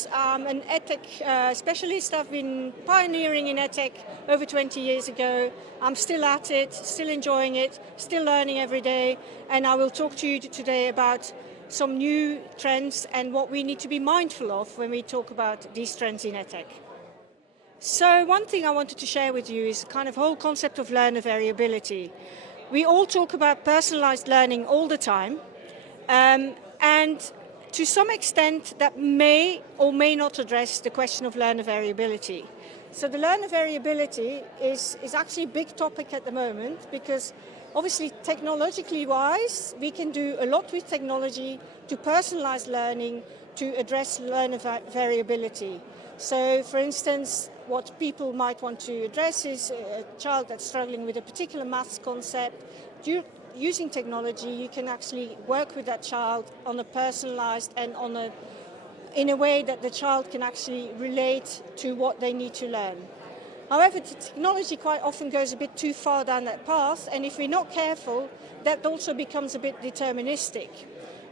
Aerts. I'm an EdTech specialist. I've been pioneering in EdTech over 20 years ago. I'm still at it, still enjoying it, still learning every day, and I will talk to you today about some new trends and what we need to be mindful of when we talk about these trends in EdTech. So one thing I wanted to share with you is kind of whole concept of learner variability. We all talk about personalized learning all the time, and to some extent that may or may not address the question of learner variability. So the learner variability is actually a big topic at the moment because obviously technologically wise we can do a lot with technology to personalize learning to address learner variability. So for instance, what people might want to address is a child that's struggling with a particular maths concept. Using technology, you can actually work with that child on a personalized and in a way that the child can actually relate to what they need to learn. However, the technology quite often goes a bit too far down that path, and if we're not careful, that also becomes a bit deterministic.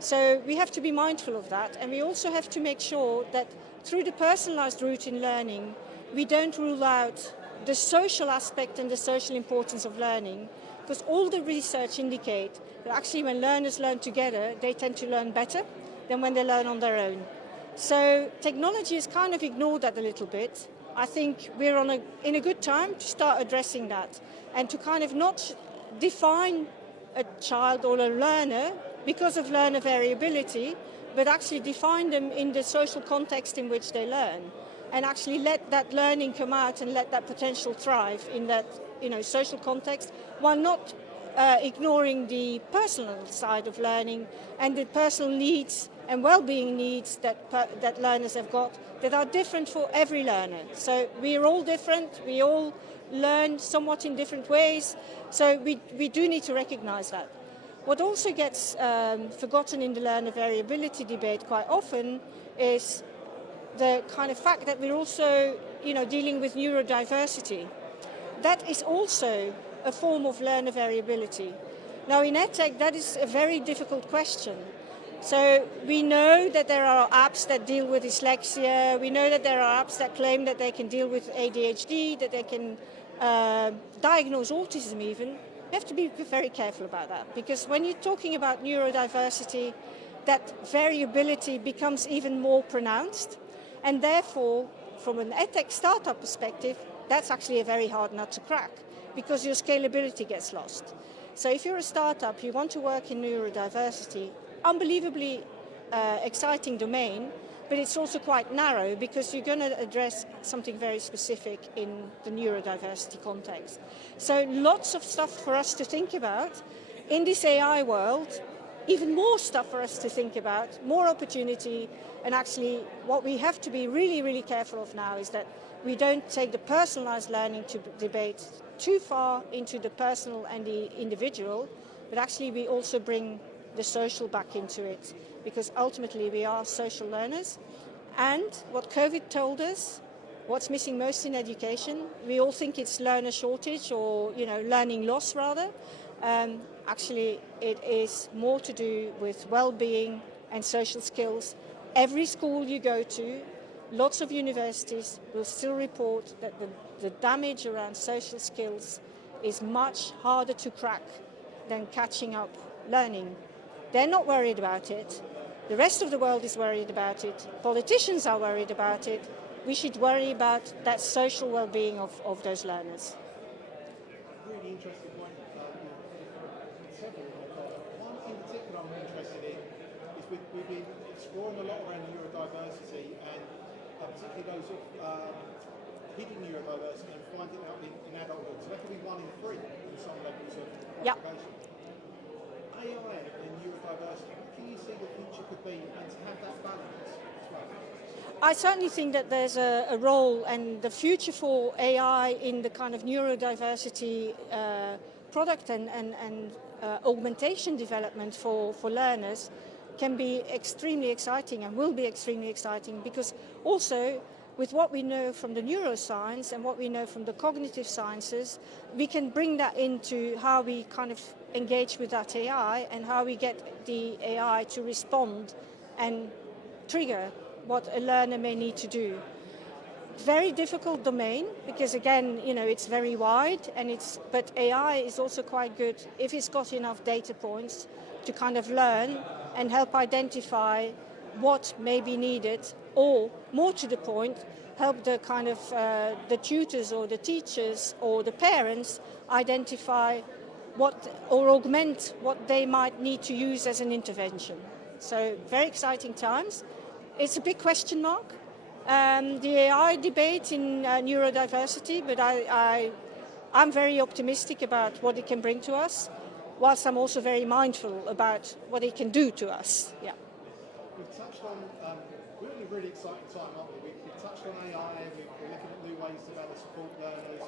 So we have to be mindful of that, and we also have to make sure that through the personalized route in learning, we don't rule out the social aspect and the social importance of learning, because all the research indicates that actually when learners learn together, they tend to learn better than when they learn on their own. So technology has kind of ignored that a little bit. I think we're in a good time to start addressing that and to kind of not define a child or a learner because of learner variability, but actually define them in the social context in which they learn and actually let that learning come out and let that potential thrive in that social context, while not ignoring the personal side of learning and the personal needs and well-being needs that learners have got that are different for every learner. So we are all different, we all learn somewhat in different ways, so we do need to recognize that. What also gets forgotten in the learner variability debate quite often is the kind of fact that we're also dealing with neurodiversity. That is also a form of learner variability. Now in EdTech, that is a very difficult question. So we know that there are apps that deal with dyslexia, we know that there are apps that claim that they can deal with ADHD, that they can diagnose autism even. You have to be very careful about that, because when you're talking about neurodiversity, that variability becomes even more pronounced, and therefore, from an EdTech startup perspective, that's actually a very hard nut to crack because your scalability gets lost. So if you're a startup, you want to work in neurodiversity, unbelievably exciting domain, but it's also quite narrow because you're going to address something very specific in the neurodiversity context. So lots of stuff for us to think about in this AI world, even more stuff for us to think about, more opportunity, and actually what we have to be really, really careful of now is that we don't take the personalized learning to debate too far into the personal and the individual, but actually we also bring the social back into it, because ultimately we are social learners. And what COVID told us, what's missing most in education, we all think it's learner shortage or learning loss rather. Actually, it is more to do with well-being and social skills. Every school you go to, lots of universities will still report that the damage around social skills is much harder to crack than catching up learning. They're not worried about it. The rest of the world is worried about it. Politicians are worried about it. We should worry about that social well-being of those learners. Really interesting point. Several. One in particular I'm interested in is we've been exploring a lot around neurodiversity and particularly those of hidden neurodiversity and finding out in adulthood. So that could be 1 in 3 in some levels of observation. AI and neurodiversity, what can you see the future could be and to have that balance as well? I certainly think that there's a role, and the future for AI in the kind of neurodiversity product and augmentation development for learners can be extremely exciting and will be extremely exciting, because also with what we know from the neuroscience and what we know from the cognitive sciences, we can bring that into how we kind of engage with that AI and how we get the AI to respond and trigger what a learner may need to do. Very difficult domain because again, it's very wide, but AI is also quite good if it's got enough data points to kind of learn and help identify what may be needed, or more to the point, help the kind of the tutors or the teachers or the parents identify or augment what they might need to use as an intervention. So very exciting times. It's a big question mark. The AI debate in neurodiversity, but I'm very optimistic about what it can bring to us, whilst I'm also very mindful about what it can do to us. Yeah. We've touched on, we're in a really exciting time, aren't we? We've touched on AI, we're looking at new ways to better support learners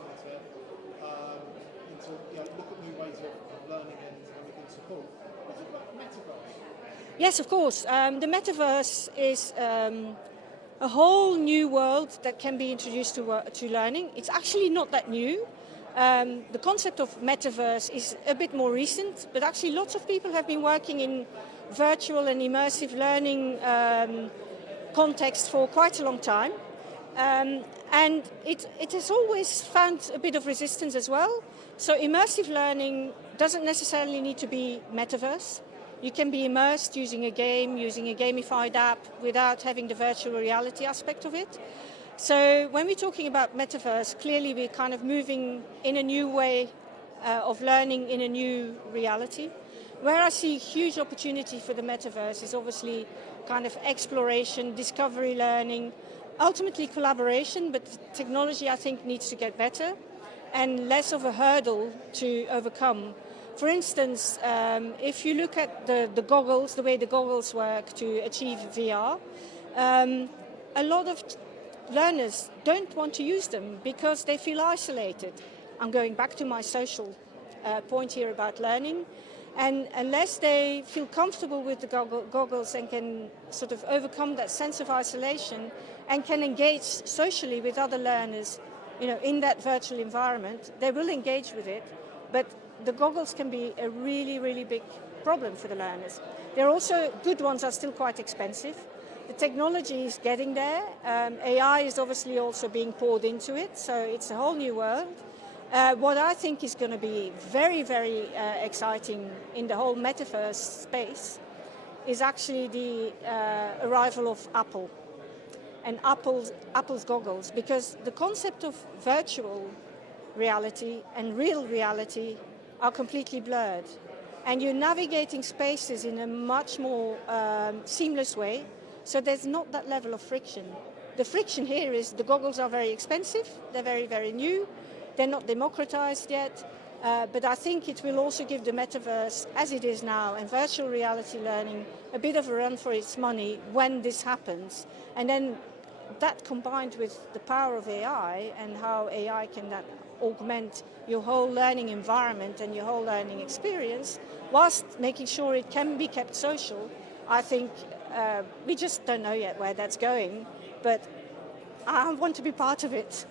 and to look at new ways of learning and we can support. Let's talk about Metaverse. Yes, of course. The Metaverse is a whole new world that can be introduced to learning. It's actually not that new. The concept of Metaverse is a bit more recent, but actually lots of people have been working in virtual and immersive learning context for quite a long time. And it has always found a bit of resistance as well. So immersive learning doesn't necessarily need to be Metaverse. You can be immersed using a game, using a gamified app without having the virtual reality aspect of it. So when we're talking about Metaverse, clearly we're kind of moving in a new way of learning in a new reality. Where I see huge opportunity for the Metaverse is obviously kind of exploration, discovery learning, ultimately collaboration, but technology I think needs to get better and less of a hurdle to overcome. For instance, if you look at the goggles, the way the goggles work to achieve VR, a lot of learners don't want to use them because they feel isolated. I'm going back to my social point here about learning. And unless they feel comfortable with the goggles and can sort of overcome that sense of isolation and can engage socially with other learners, in that virtual environment, they will engage with it. But the goggles can be a really, really big problem for the learners. They're also, good ones are still quite expensive. The technology is getting there. AI is obviously also being poured into it, so it's a whole new world. What I think is going to be very, very exciting in the whole Metaverse space is actually the arrival of Apple and Apple's goggles, because the concept of virtual reality and real reality are completely blurred. And you're navigating spaces in a much more seamless way, so there's not that level of friction. The friction here is the goggles are very expensive, they're very, very new, they're not democratized yet, but I think it will also give the Metaverse, as it is now, and virtual reality learning a bit of a run for its money when this happens. And then that combined with the power of AI and how AI can augment your whole learning environment and your whole learning experience, whilst making sure it can be kept social, I think we just don't know yet where that's going, but I want to be part of it.